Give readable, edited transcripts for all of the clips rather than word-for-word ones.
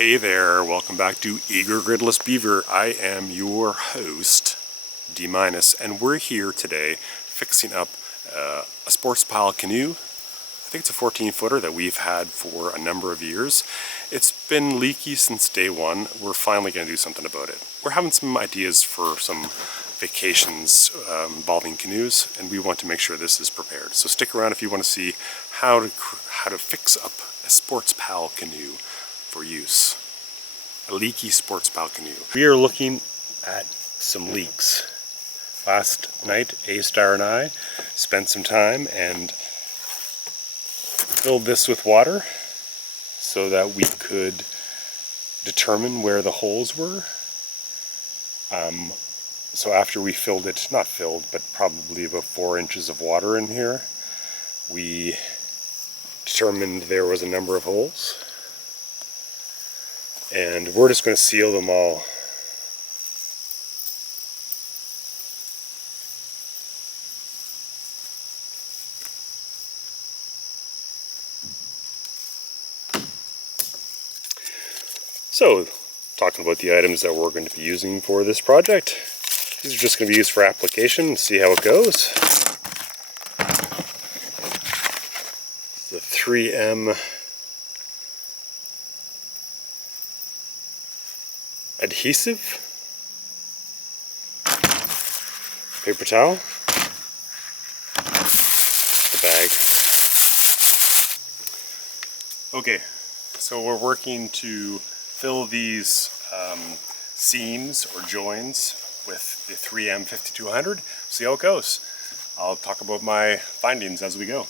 Hey there, welcome back to Eager Gridless Beaver. I am your host, D-, and we're here today fixing up a SportsPal Canoe. I think it's a 14-footer that we've had for a number of years. It's been leaky since day one. We're finally going to do something about it. We're having some ideas for some vacations involving canoes, and we want to make sure this is prepared. So stick around if you want to see how to fix up a SportsPal Canoe for use. A Leaky SportsPal Canoe. We are looking at some leaks. Last night, A-Star and I spent some time and filled this with water so that we could determine where the holes were. So after we filled it, not filled, but probably about 4 inches of water in here, we determined there was a number of holes. And we're just going to seal them all. So, talking about the items that we're going to be using for this project. These are just going to be used for application, see how it goes. The 3M adhesive, paper towel, the bag. Okay, so we're working to fill these seams or joins with the 3M 5200. See how it goes. I'll talk about my findings as we go.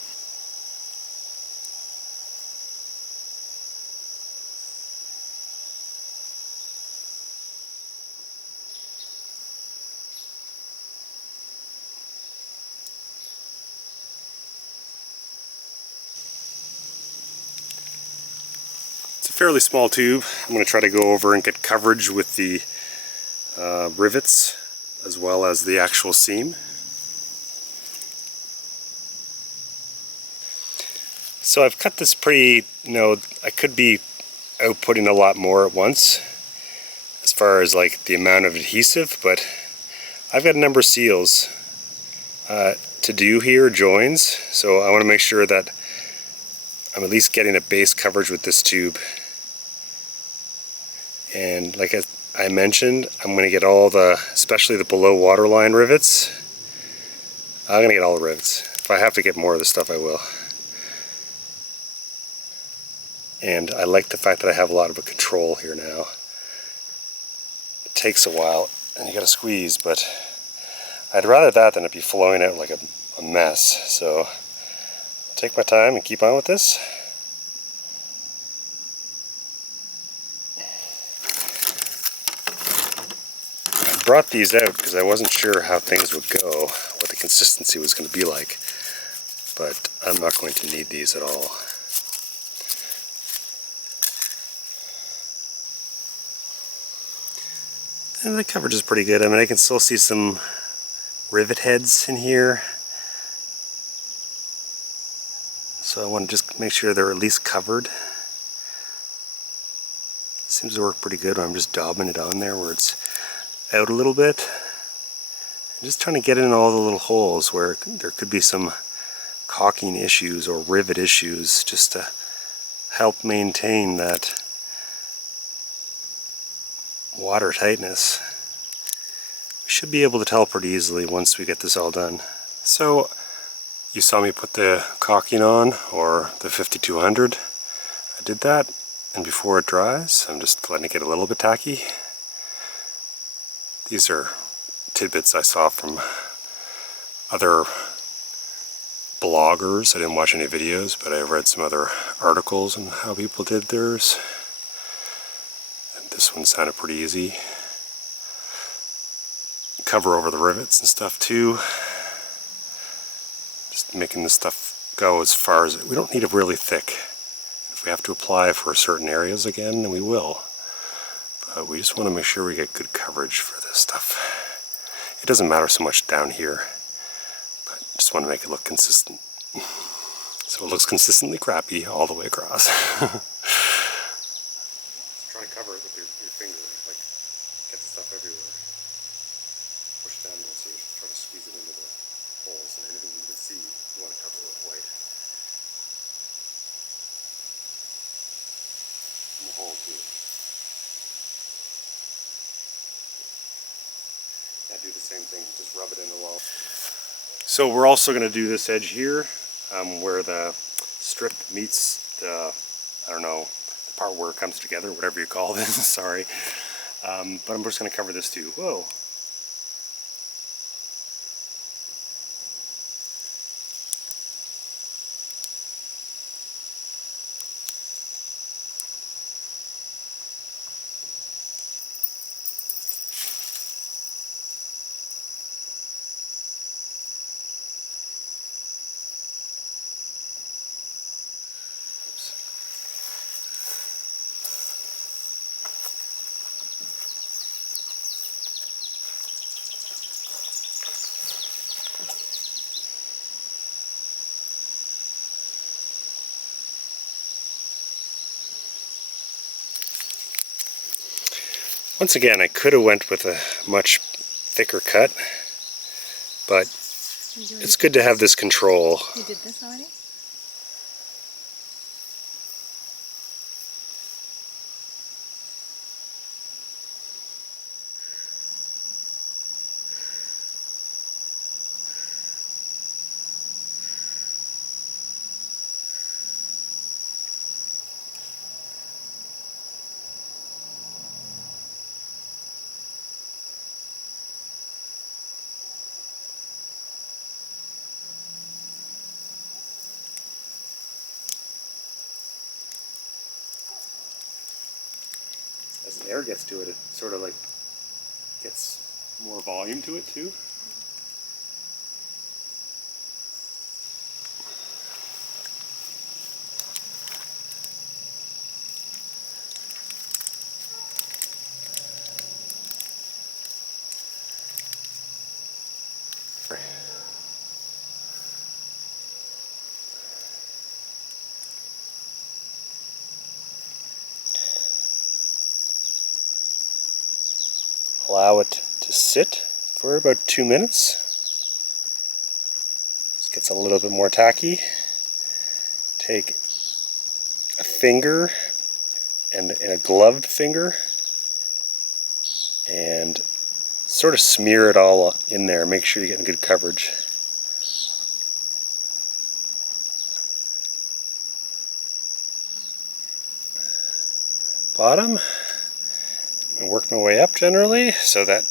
Fairly small tube. I'm going to try to go over and get coverage with the rivets as well as the actual seam. So I've cut this pretty, I could be outputting a lot more at once as far as like the amount of adhesive, but I've got a number of seals to do here, joins, so I want to make sure that I'm at least getting a base coverage with this tube. And like I mentioned, I'm going to get all especially the below waterline rivets. I'm going to get all the rivets. If I have to get more of this stuff, I will. And I like the fact that I have a lot of control here now. It takes a while, and you got to squeeze, but I'd rather that than it be flowing out like a mess. So I'll take my time and keep on with this. Brought these out because I wasn't sure how things would go, what the consistency was going to be like, but I'm not going to need these at all. And the coverage is pretty good. I mean, I can still see some rivet heads in here, so I want to just make sure they're at least covered. Seems to work pretty good when I'm just daubing it on there where it's out a little bit. I'm just trying to get in all the little holes where there could be some caulking issues or rivet issues, just to help maintain that water tightness. We should be able to tell pretty easily once we get this all done. So you saw me put the caulking on, or the 5200. I did that, and before it dries, I'm just letting it get a little bit tacky. These are tidbits I saw from other bloggers. I didn't watch any videos, but I read some other articles on how people did theirs. And this one sounded pretty easy. Cover over the rivets and stuff too. Just making this stuff go as far as, we don't need it really thick. If we have to apply for certain areas again, then we will. But we just want to make sure we get good coverage for this stuff. It doesn't matter so much down here, but just want to make it look consistent. So it looks consistently crappy all the way across. trying to cover it with your finger, like get the stuff everywhere. Push down and so you try to squeeze it into the holes, and anything you can see, you want to cover with white. And the hole too. Yeah, do the same thing, just rub it in the wall. So we're also going to do this edge here, where the strip meets the, I don't know, the part where it comes together, whatever you call this, sorry. But I'm just going to cover this too. Whoa. Once again, I could have went with a much thicker cut, but it's good to have this control. You did this already? As the air gets to it, it sort of like gets more volume to it too. Allow it to sit for about 2 minutes. This gets a little bit more tacky. Take a finger and a gloved finger and sort of smear it all in there. Make sure you're getting good coverage. Bottom. And work my way up generally so that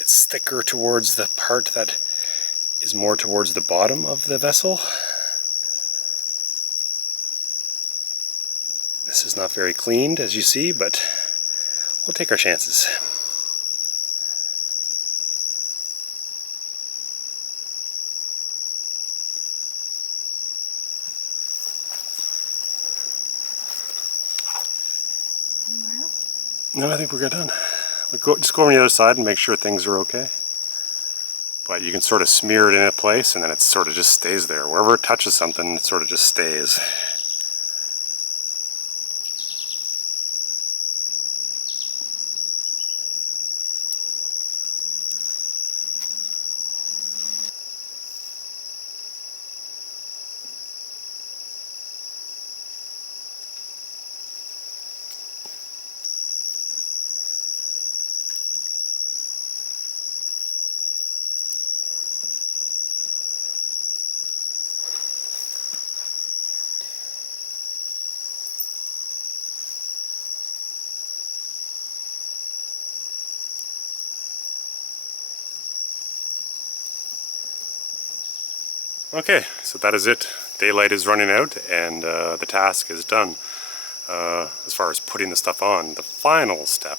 it's thicker towards the part that is more towards the bottom of the vessel. This is not very cleaned, as you see, but we'll take our chances. No, I think we're good done. Just go on the other side and make sure things are okay. But you can sort of smear it in a place and then it sort of just stays there. Wherever it touches something, it sort of just stays. Okay, so that is it. Daylight is running out and the task is done. As far as putting the stuff on, the final step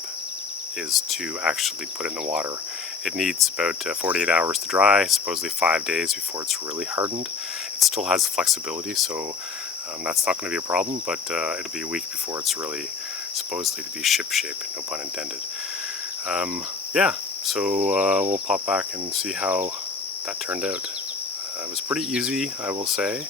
is to actually put it in the water. It needs about 48 hours to dry, supposedly 5 days before it's really hardened. It still has flexibility, so that's not going to be a problem, but it'll be a week before it's really supposedly to be ship shape, no pun intended. Yeah, so we'll pop back and see how that turned out. It was pretty easy, I will say.